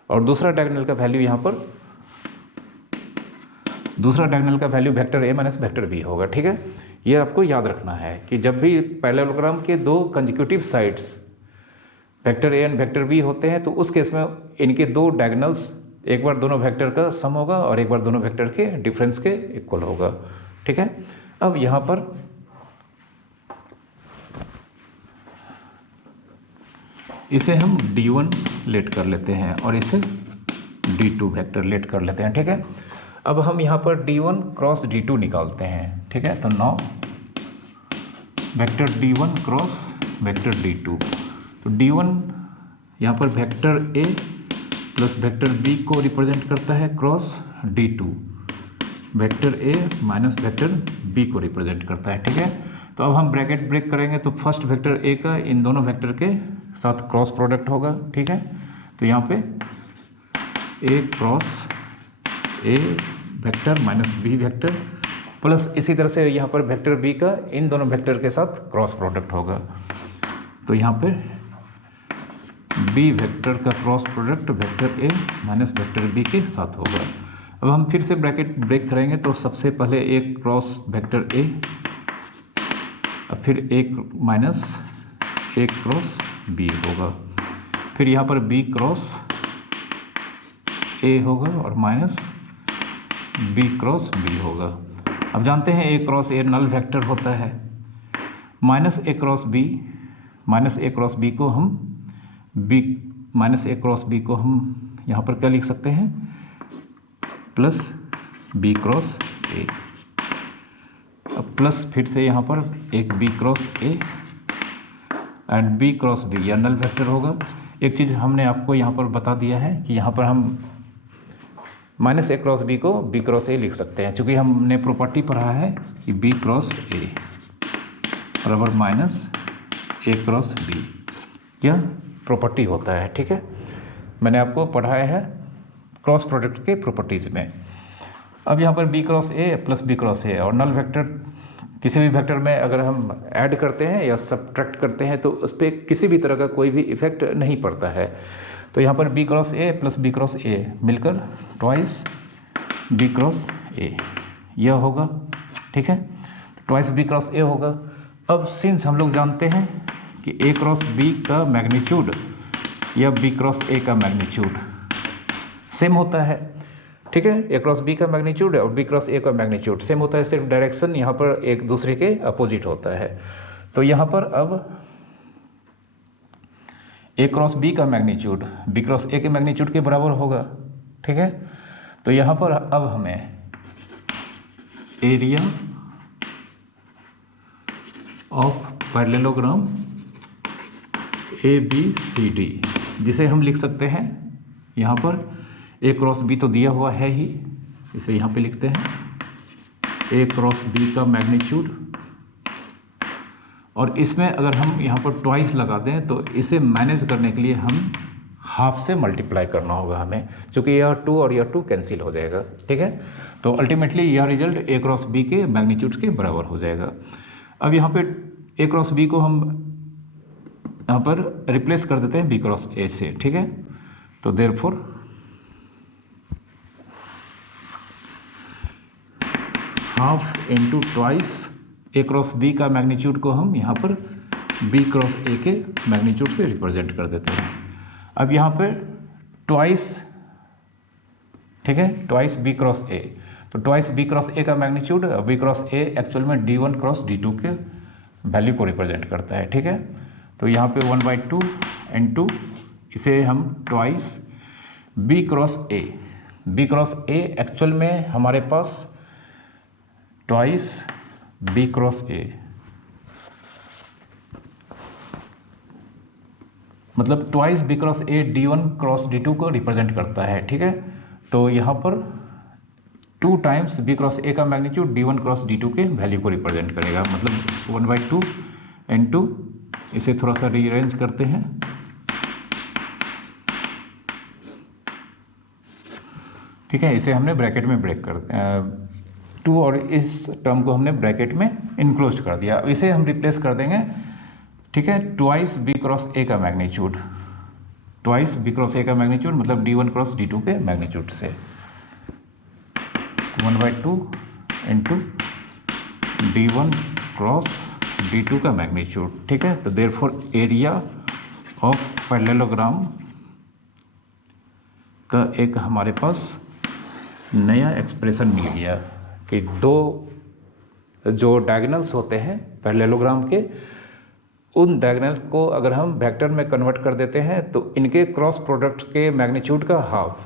और दूसरा डायगोनल का वैल्यू यहाँ पर दूसरा डायगोनल का value vector A minus vector B होगा। ठीक है, ये आपको याद रखना है कि जब भी पैरेललोग्राम के दो consecutive sides vector A and vector B होते हैं तो उस केस में इनके दो डायगोनल्स एक बार दोनों वेक्टर का सम होगा और एक बार दोनों वेक्टर के डिफरेंस के इक्वल होगा। ठीक है, अब यहाँ पर इसे हम D1 लेट कर लेते हैं और इसे D2 वेक्टर लेट कर लेते हैं। ठीक है, अब हम यहाँ पर D1 क्रॉस D2 निकालते हैं। ठीक है, तो now vector D1 cross vector D2, तो D1 यहाँ पर vector A plus vector B को रिप्रेजेंट करता है cross D2 vector A minus vector B को रिप्रेजेंट करता है। ठीक है, तो अब हम ब्रैकेट ब्रेक करेंगे तो फर्स्ट वेक्टर A का इन दोनों वेक्टर के साथ क्रॉस प्रोडक्ट होगा। ठीक है, तो यहाँ पे A cross A vector minus B vector plus इसी तरह से यहाँ पर वेक्टर B का इन दोनों वेक्टर के साथ क्रॉस प्रोडक्ट होगा। तो यहाँ पे B वेक्टर का cross product vector A minus vector B के साथ होगा। अब हम फिर से ब्रैकेट ब्रेक करेंगे तो सबसे पहले एक क्रॉस वेक्टर A, अब फिर एक माइनस एक क्रॉस B होगा, फिर यहाँ पर B क्रॉस A होगा और माइनस B क्रॉस B होगा। अब जानते हैं A cross A null vector होता है, minus A cross B, minus A cross B को हम B minus A cross B को हम यहाँ पर क्या लिख सकते हैं, प्लस B क्रॉस A। अब प्लस फिर से यहाँ पर एक B cross A and B cross B या नल वेक्टर होगा। एक चीज़ हमने आपको यहाँ पर बता दिया है कि यहाँ पर हम माइनस A क्रॉस B को B क्रॉस A लिख सकते हैं, चूँकि हमने प्रॉपर्टी पढ़ा है कि B क्रॉस A बराबर माइनस A क्रॉस B, यह प्रॉपर्टी होता है। ठीक है, मैंने आपको पढ़ाया है क्रॉस प्रोडक्ट के प्रॉपर्टीज़ में। अब यहाँ पर B cross A plus B cross A और नल वेक्टर किसी भी वेक्टर में अगर हम ऐड करते हैं या सब्ट्रैक्ट करते हैं तो उस पर किसी भी तरह का कोई भी इफेक्ट नहीं पड़ता है। तो यहाँ पर B cross A plus B cross A मिलकर ट्वाइस B क्रॉस A यह होगा। ठीक है, ट्वाइस B क्रॉस A होगा। अब सिंस हम लोग जानते हैं कि A क्रॉस B का मैग्नीट्यूड या B क्रॉस A का मैग्नीट्यूड सेम होता है। ठीक है, A क्रॉस B का मैग्नीट्यूड और B क्रॉस A का मैग्नीट्यूड सेम होता है, सिर्फ डायरेक्शन यहाँ पर एक दूसरे के अपोजिट होता है। तो यहाँ पर अब A क्रॉस B का मैग्नीट्यूड B क्रॉस A के मैग्नीट्यूड के बराबर होगा। ठीक है, तो यहाँ पर अब हमें एरिया ऑफ पैरेललोग्राम ABCD, जिसे हम लिख सकते हैं यहाँ पर A क्रॉस B तो दिया हुआ है ही, इसे यहाँ पे लिखते हैं A क्रॉस B का मैग्नीट्यूड, और इसमें अगर हम यहाँ पर ट्वाइस लगा दें तो इसे मैनेज करने के लिए हम हाफ से मल्टीप्लाई करना होगा हमें, क्योंकि यह 2 और यह 2 कैंसिल हो जाएगा। ठीक है, तो अल्टीमेटली यह रिजल्ट A क्रॉस B के मैग्नीट्यूड के बराबर हो जाएगा। अब यहाँ पे A क्रॉस B को हम यहाँ पर रिप्लेस कर देते हैं B क्रॉस A से। ठीक है, तो therefore half into twice A cross B का मैग्नीट्यूड को हम यहाँ पर B क्रॉस A के मैग्नीट्यूड से रिप्रेजेंट कर देते हैं। अब यहाँ पर ट्वाइस, ठीक है, ट्वाइस B क्रॉस A, तो ट्वाइस B क्रॉस A का magnitude B cross A actual में D1 क्रॉस D2 के वैल्यू को रिप्रेजेंट करता है। ठीक है, तो यहाँ पे 1/2 इंटू इसे हम twice B cross A actual में हमारे पास ट्वाइस B क्रॉस A, मतलब twice B cross A D1 cross D2 को रिप्रेजेंट करता है। ठीक है, तो यहाँ पर 2 टाइम्स B क्रॉस A का मैग्नीट्यूड D1 क्रॉस D2 के वैल्यू को रिप्रेजेंट करेगा, मतलब 1/2 इंटू इसे थोड़ा सा रीअरेंज करते हैं। ठीक है, इसे हमने ब्रैकेट में ब्रेक कर 2 और इस टर्म को हमने ब्रैकेट में इनक्लोज कर दिया। इसे हम रिप्लेस कर देंगे। ठीक है, ट्वाइस B क्रॉस A का magnitude, twice B cross A का मैग्नीट्यूड मतलब D1 क्रॉस D2 के मैग्नीट्यूड से 1/2 इंटू D1 क्रॉस D2 का मैग्नीट्यूड, ठीक है। तो देयरफॉर एरिया ऑफ पैरेललोग्राम का एक हमारे पास नया एक्सप्रेशन मिल गया कि दो जो डायगोनल्स होते हैं पैरेललोग्राम के, उन डायगोनल को अगर हम वेक्टर में कन्वर्ट कर देते हैं तो इनके क्रॉस प्रोडक्ट के मैग्नीट्यूड का हाफ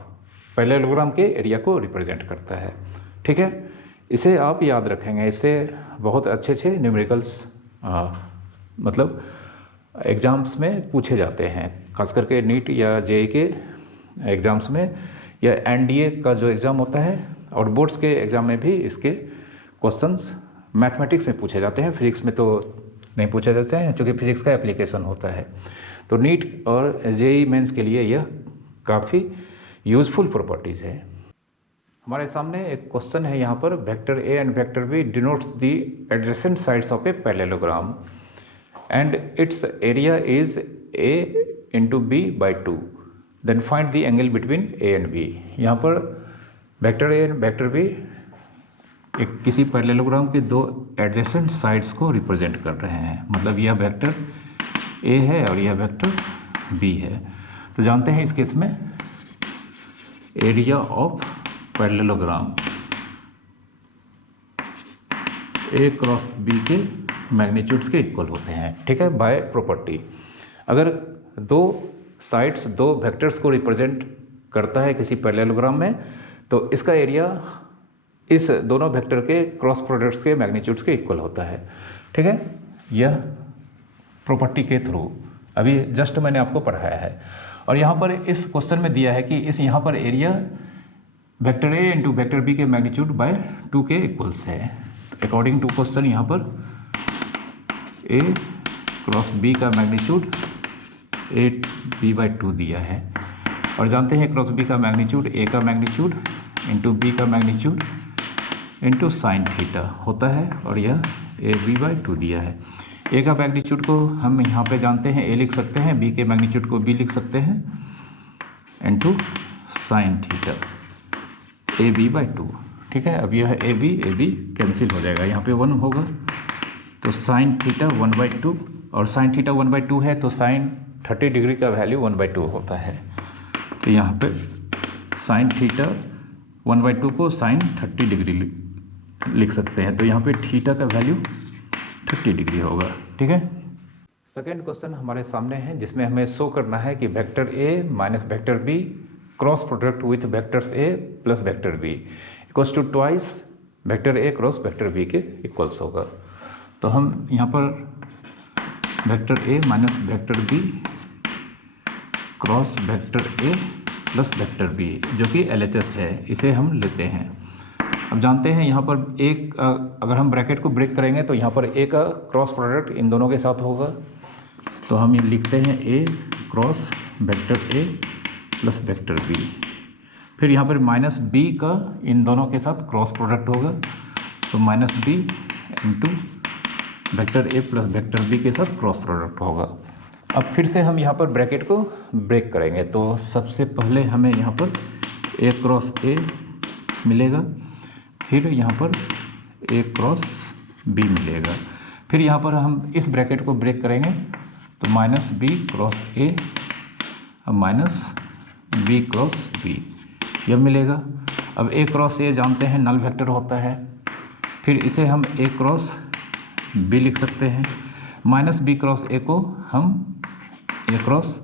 पैरेललोग्राम के एरिया को रिप्रेजेंट करता है, ठीक है। इसे आप याद रखेंगे, इससे बहुत अच्छे अच्छे न्यूमेरिकल्स मतलब एग्ज़ाम्स में पूछे जाते हैं, खास करके नीट या जेईई के एग्ज़ाम्स में, या एनडीए का जो एग्ज़ाम होता है और बोर्ड्स के एग्ज़ाम में भी इसके क्वेश्चंस मैथमेटिक्स में पूछे जाते हैं। फिजिक्स में तो नहीं पूछे जाते हैं क्योंकि फिजिक्स का एप्लीकेशन होता है। तो नीट और जेईई मेंस के लिए यह काफ़ी यूज़फुल प्रॉपर्टीज़ है। हमारे सामने एक क्वेश्चन है यहाँ पर, vector A and vector B denotes the adjacent sides of a parallelogram and its area is A into B by 2, then find the angle between A and B. यहाँ पर vector A and vector B एक किसी parallelogram के दो adjacent sides को represent कर रहे हैं, मतलब यह वेक्टर ए है और यह वेक्टर बी है। तो जानते हैं इस केस में area of parallelogram A cross B के मैग्नीट्यूड्स के इक्वल होते हैं, ठीक है, बाय प्रॉपर्टी। अगर दो साइड्स दो वेक्टर्स को रिप्रेजेंट करता है किसी पैरेललोग्राम में, तो इसका एरिया इस दोनों वेक्टर के क्रॉस प्रोडक्ट्स के मैग्नीट्यूड्स के इक्वल होता है, ठीक है। यह प्रॉपर्टी के थ्रू अभी जस्ट मैंने आपको पढ़ाया है। और यहाँ पर इस क्वेश्चन में दिया है कि इस यहाँ पर area vector A into vector B के मैग्नीट्यूड बाय 2 के इक्वल्स है। अकॉर्डिंग टू क्वेश्चन यहाँ पर ए क्रॉस बी का मैग्नीट्यूड ए बी बाई 2 दिया है, और जानते हैं क्रॉस बी का मैग्नीट्यूड ए का मैग्नीट्यूड इंटू बी का मैग्नीट्यूड इंटू साइन थीटा होता है, और यह ए बी बाई 2 दिया है। ए का मैग्नीट्यूड को हम यहाँ पे जानते हैं ए लिख सकते हैं, बी के मैग्नीट्यूड को बी लिख सकते हैं into sine theta A B by 2, ठीक है। अब यह ए बी कैंसिल हो जाएगा, यहाँ पे 1 होगा, तो साइन थीटा 1/2, और साइन थीटा 1/2 है तो साइन 30 डिग्री का वैल्यू 1/2 होता है। तो यहाँ पे साइन थीटा 1/2 को साइन 30 डिग्री लिख सकते हैं, तो यहाँ पे थीटा का वैल्यू 30 डिग्री होगा, ठीक है। सेकेंड क्वेश्चन हमारे सामने है जिसमें हमें शो करना है कि vector A minus vector B cross product with vectors A plus vector B equals to twice vector A cross vector B के इक्वल्स होगा। तो हम यहाँ पर vector A minus vector B cross vector A plus vector B जो कि LHS है, इसे हम लेते हैं। अब जानते हैं यहाँ पर एक अगर हम ब्रैकेट को ब्रेक करेंगे तो यहाँ पर ए का क्रॉस प्रोडक्ट इन दोनों के साथ होगा, तो हम ये लिखते हैं A cross vector A plus vector B. फिर यहाँ पर माइनस बी का इन दोनों के साथ क्रॉस प्रोडक्ट होगा, तो minus B into vector A plus vector B के साथ क्रॉस प्रोडक्ट होगा। अब फिर से हम यहाँ पर ब्रैकेट को ब्रेक करेंगे, तो सबसे पहले हमें यहाँ पर ए क्रॉस ए मिलेगा, फिर यहाँ पर ए क्रॉस बी मिलेगा। फिर यहाँ पर हम इस ब्रैकेट को ब्रेक करेंगे तो minus B cross A minus B cross B यह मिलेगा। अब ए क्रॉस ए जानते हैं नल वेक्टर होता है, फिर इसे हम ए क्रॉस बी लिख सकते हैं, माइनस बी क्रॉस ए को हम ए क्रॉस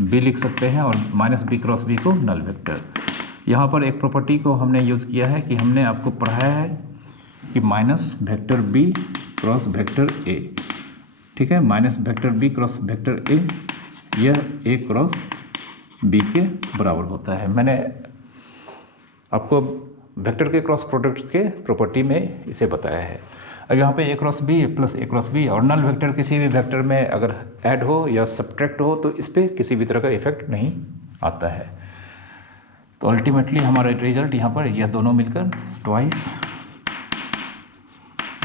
बी लिख सकते हैं, और माइनस बी क्रॉस बी को नल वेक्टर। यहाँ पर एक प्रॉपर्टी को हमने यूज़ किया है कि हमने आपको पढ़ाया है कि minus vector B cross vector A, ठीक है, minus vector B cross vector A यह ए क्रॉस बी के बराबर होता है। मैंने आपको वेक्टर के क्रॉस प्रोडक्ट के प्रॉपर्टी में इसे बताया है। अब यहाँ पे ए cross B plus A cross B, और नल वेक्टर किसी भी वेक्टर में अगर ऐड हो या सब्ट्रैक्ट हो तो इस पर किसी भी तरह का इफेक्ट नहीं आता है। तो अल्टीमेटली हमारा रिजल्ट यहाँ पर यह दोनों मिलकर twice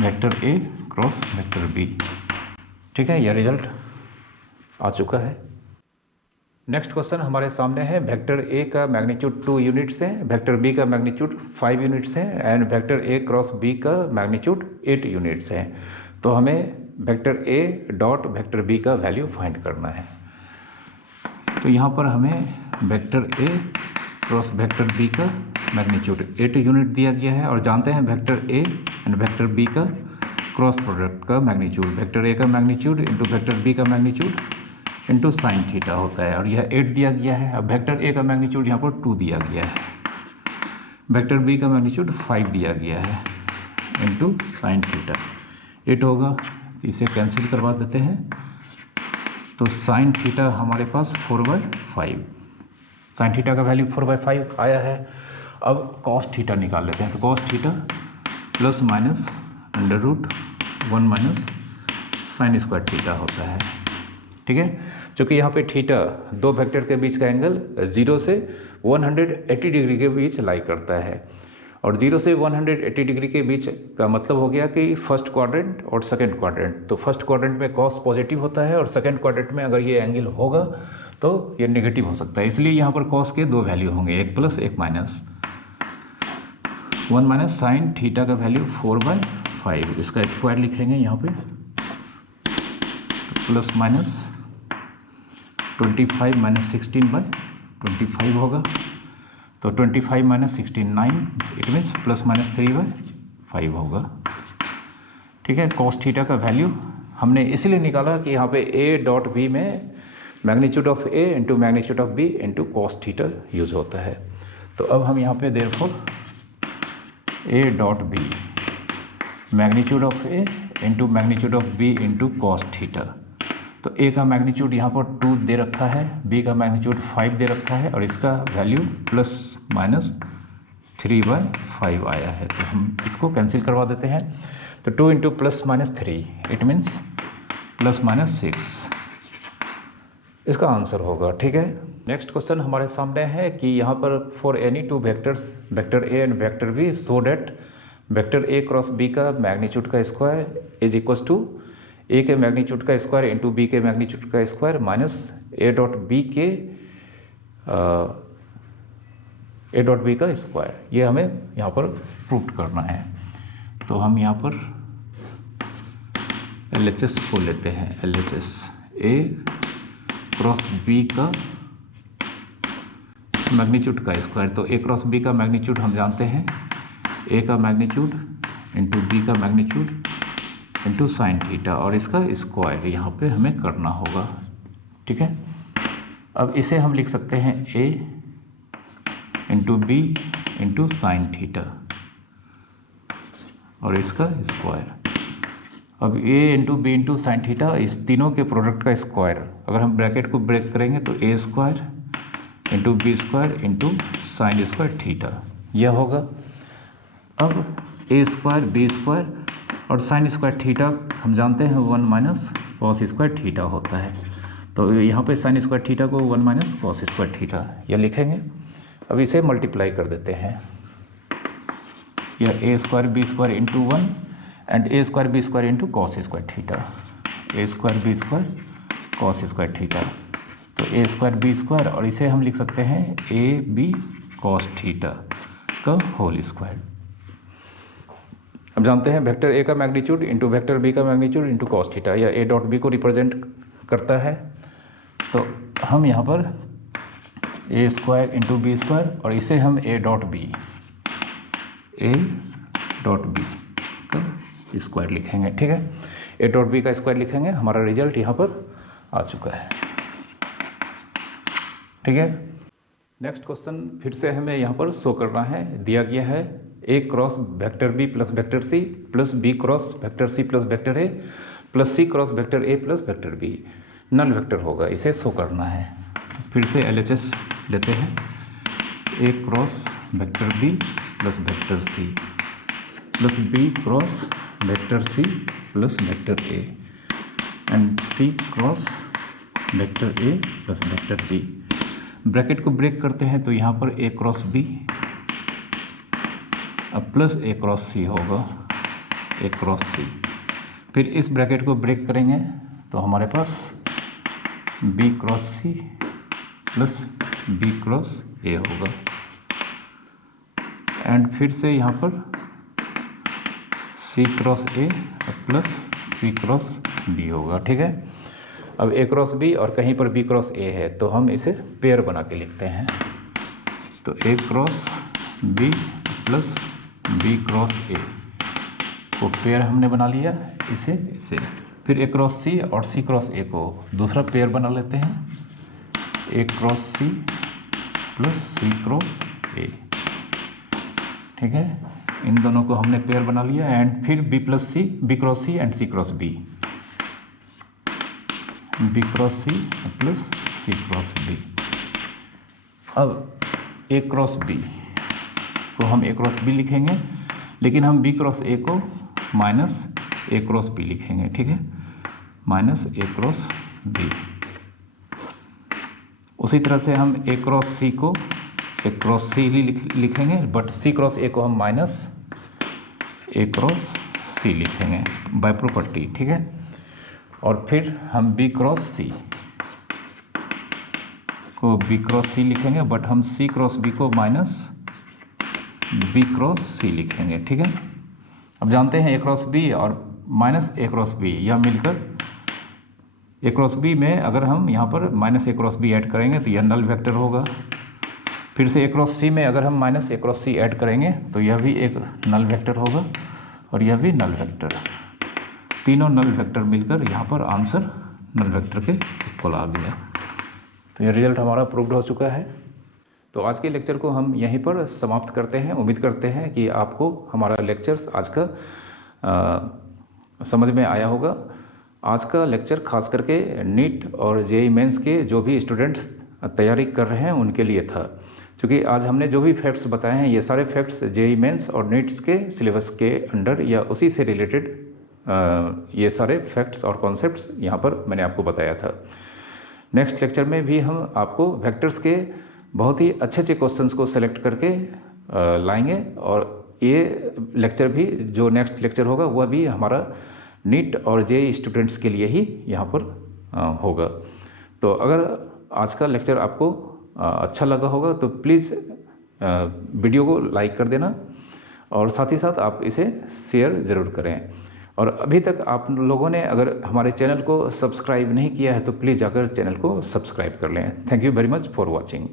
vector A cross vector B, ठीक है, यह रिजल्ट आ चुका है। नेक्स्ट क्वेश्चन हमारे सामने है, वेक्टर ए का मैग्नीट्यूड 2 यूनिट्स है, वेक्टर बी का मैग्नीट्यूड 5 यूनिट्स है and vector A cross B का मैग्नीट्यूड 8 यूनिट्स है। तो हमें vector A dot vector B का वैल्यू फाइंड करना है। तो यहाँ पर हमें vector A cross vector B का मैग्नीट्यूड 8 यूनिट दिया गया है और जानते हैं vector A and vector B का क्रॉस प्रोडक्ट का मैग्नीट्यूड वेक्टर ए का मैग्नीट्यूड इंटू वेक्टर बी का मैग्नीट्यूड इंटू साइन थीटा होता है और यह 8 दिया गया है। अब वेक्टर ए का मैग्नीट्यूड यहाँ पर 2 दिया गया है, वेक्टर बी का मैग्नीट्यूड 5 दिया गया है इंटू साइन थीटा 8 होगा। तो इसे कैंसिल करवा देते हैं। तो साइन थीटा हमारे पास 4/5, साइन थीटा का वैल्यू 4/5 आया है। अब कॉस थीटा निकाल लेते हैं। तो cos theta plus minus √1 minus sign square theta होता है। ठीक है, चूँकि यहाँ पे थीटा दो वेक्टर के बीच का एंगल 0 से 180 डिग्री के बीच लाई करता है और 0 से 180 डिग्री के बीच का मतलब हो गया कि फर्स्ट क्वाड्रेंट और सेकंड क्वाड्रेंट। तो फर्स्ट क्वाड्रेंट में कॉस पॉजिटिव होता है और सेकंड क्वाड्रेंट में अगर ये एंगल होगा तो ये नेगेटिव हो सकता है। इसलिए यहाँ पर कॉस के दो वैल्यू होंगे, एक प्लस एक माइनस। 1 माइनस साइन थीटा का वैल्यू 4/5, इसका स्क्वायर लिखेंगे यहाँ पे। तो प्लस माइनस 25 माइनस 16/25 होगा। तो 25 minus 16 9, it means plus minus 3/5 होगा। ठीक है, कॉस थीटा का वैल्यू हमने इसलिए निकाला कि यहाँ पे ए डॉट बी में magnitude of A into magnitude of B into cos theta use होता है। तो अब हम यहाँ पे therefore A dot B magnitude of A into magnitude of B into cos theta. तो ए का मैग्नीट्यूड यहाँ पर 2 दे रखा है, बी का मैग्नीट्यूड 5 दे रखा है और इसका वैल्यू प्लस माइनस 3/5 आया है। तो हम इसको कैंसिल करवा देते हैं। तो 2 into plus minus 3, it means plus minus 6 इसका आंसर होगा। ठीक है, नेक्स्ट क्वेश्चन हमारे सामने है कि यहाँ पर for any two vectors vector A and vector B so that vector A cross B का मैग्नीट्यूड का square is equal to A के मैग्नीट्यूड का स्क्वायर इंटू बी के मैग्नीट्यूड का square minus A dot B का square. ये हमें यहाँ पर प्रूव करना है। तो हम यहाँ पर LHS को लेते हैं। LHS ए क्रॉस बी का मैग्नीट्यूड का स्क्वायर। तो ए क्रॉस बी का मैग्नीट्यूड हम जानते हैं, ए का मैग्नीट्यूड इंटू बी का मैग्नीट्यूड इंटू साइन थीटा और इसका स्क्वायर यहाँ पे हमें करना होगा। ठीक है, अब इसे हम लिख सकते हैं A into B into sine theta और इसका स्क्वायर। अब A into B into sine theta इस तीनों के प्रोडक्ट का स्क्वायर, अगर हम ब्रैकेट को ब्रेक करेंगे तो A square into B square into sine square theta यह होगा। अब ए स्क्वायर बी स्क्वायर और साइन स्क्वायर थीटा हम जानते हैं 1 माइनस कॉस स्क्वायर थीटा होता है। तो यहाँ पे साइन स्क्वायर थीटा को 1 माइनस कॉस स्क्वायर थीटा यह लिखेंगे। अब इसे मल्टीप्लाई कर देते हैं। यह A square B square into 1 and A square B square into cos square theta, A square B square cos square theta. तो ए स्क्वायर बी स्क्वायर और इसे हम लिख सकते हैं ए बी कॉस थीटा का होल स्क्वायर। अब जानते हैं वेक्टर ए का मैग्नीट्यूड इंटू वेक्टर बी का मैग्नीट्यूड इंटू कॉस थीटा, या ए डॉट बी को रिप्रेजेंट करता है। तो हम यहाँ पर ए स्क्वायर इंटू बी स्क्वायर और इसे हम ए डॉट बी का स्क्वायर लिखेंगे। ठीक है, ए डॉट बी का स्क्वायर लिखेंगे। हमारा रिजल्ट यहाँ पर आ चुका है। ठीक है, नेक्स्ट क्वेश्चन फिर से हमें यहाँ पर शो करना है। दिया गया है A cross vector B plus vector C plus B cross vector C plus vector A plus C cross vector A plus vector B null vector होगा, इसे शो करना है। फिर से LHS लेते हैं। A cross vector B plus vector C plus B cross vector C plus vector A and C cross vector A plus vector B. Bracket को break करते हैं तो यहाँ पर ए क्रॉस बी अब प्लस ए क्रॉस सी होगा, A cross सी। फिर इस ब्रैकेट को ब्रेक करेंगे तो हमारे पास B cross C plus B cross A होगा। एंड फिर से यहाँ पर C cross A plus C cross B होगा। ठीक है, अब ए क्रॉस बी और कहीं पर बी क्रॉस ए है तो हम इसे पेयर बना के लिखते हैं। तो A cross B plus B cross A को पेयर हमने बना लिया इसे। फिर ए क्रॉस सी और सी क्रॉस ए को दूसरा पेयर बना लेते हैं, A cross C plus C cross A. ठीक है, इन दोनों को हमने पेयर बना लिया। एंड फिर B plus C, B cross C and C cross B, B cross C plus C cross B. अब ए क्रॉस बी को हम ए क्रॉस बी लिखेंगे, लेकिन हम बी क्रॉस ए को माइनस ए क्रॉस बी लिखेंगे। ठीक है, माइनस ए क्रॉस बी। उसी तरह से हम ए क्रॉस सी को ए क्रॉस सी ही लिखेंगे, बट सी क्रॉस ए को हम माइनस ए क्रॉस सी लिखेंगे बाय प्रॉपर्टी। ठीक है, और फिर हम बी क्रॉस सी को बी क्रॉस सी लिखेंगे, बट हम सी क्रॉस बी को माइनस बी क्रॉस सी लिखेंगे। ठीक है, अब जानते हैं ए क्रॉस बी और माइनस ए क्रॉस बी यह मिलकर ए क्रॉस बी में अगर हम यहाँ पर माइनस ए क्रॉस बी ऐड करेंगे तो यह नल वेक्टर होगा। फिर से ए क्रॉस सी में अगर हम माइनस ए क्रॉस सी ऐड करेंगे तो यह भी एक नल वेक्टर होगा और यह भी नल वेक्टर। तीनों नल वेक्टर मिलकर यहाँ पर आंसर नल वेक्टर के इक्वल आ गया। तो यह रिजल्ट हमारा प्रूव्ड हो चुका है। तो आज के लेक्चर को हम यहीं पर समाप्त करते हैं। उम्मीद करते हैं कि आपको हमारा लेक्चर्स आज का समझ में आया होगा। आज का लेक्चर खास करके नीट और जेईई मेंस के जो भी स्टूडेंट्स तैयारी कर रहे हैं उनके लिए था, क्योंकि आज हमने जो भी फैक्ट्स बताए हैं ये सारे फैक्ट्स जेईई मेंस और नीट्स के सिलेबस के अंडर या उसी से रिलेटेड ये सारे फैक्ट्स और कॉन्सेप्ट्स यहाँ पर मैंने आपको बताया था। नेक्स्ट लेक्चर में भी हम आपको वेक्टर्स के बहुत ही अच्छे अच्छे क्वेश्चंस को सेलेक्ट करके लाएंगे, और ये लेक्चर भी जो नेक्स्ट लेक्चर होगा वह भी हमारा नीट और जेईई स्टूडेंट्स के लिए ही यहाँ पर होगा। तो अगर आज का लेक्चर आपको अच्छा लगा होगा तो प्लीज़ वीडियो को लाइक कर देना, और साथ ही साथ आप इसे शेयर ज़रूर करें। और अभी तक आप लोगों ने अगर हमारे चैनल को सब्सक्राइब नहीं किया है तो प्लीज़ जाकर चैनल को सब्सक्राइब कर लें। Thank you very much for watching.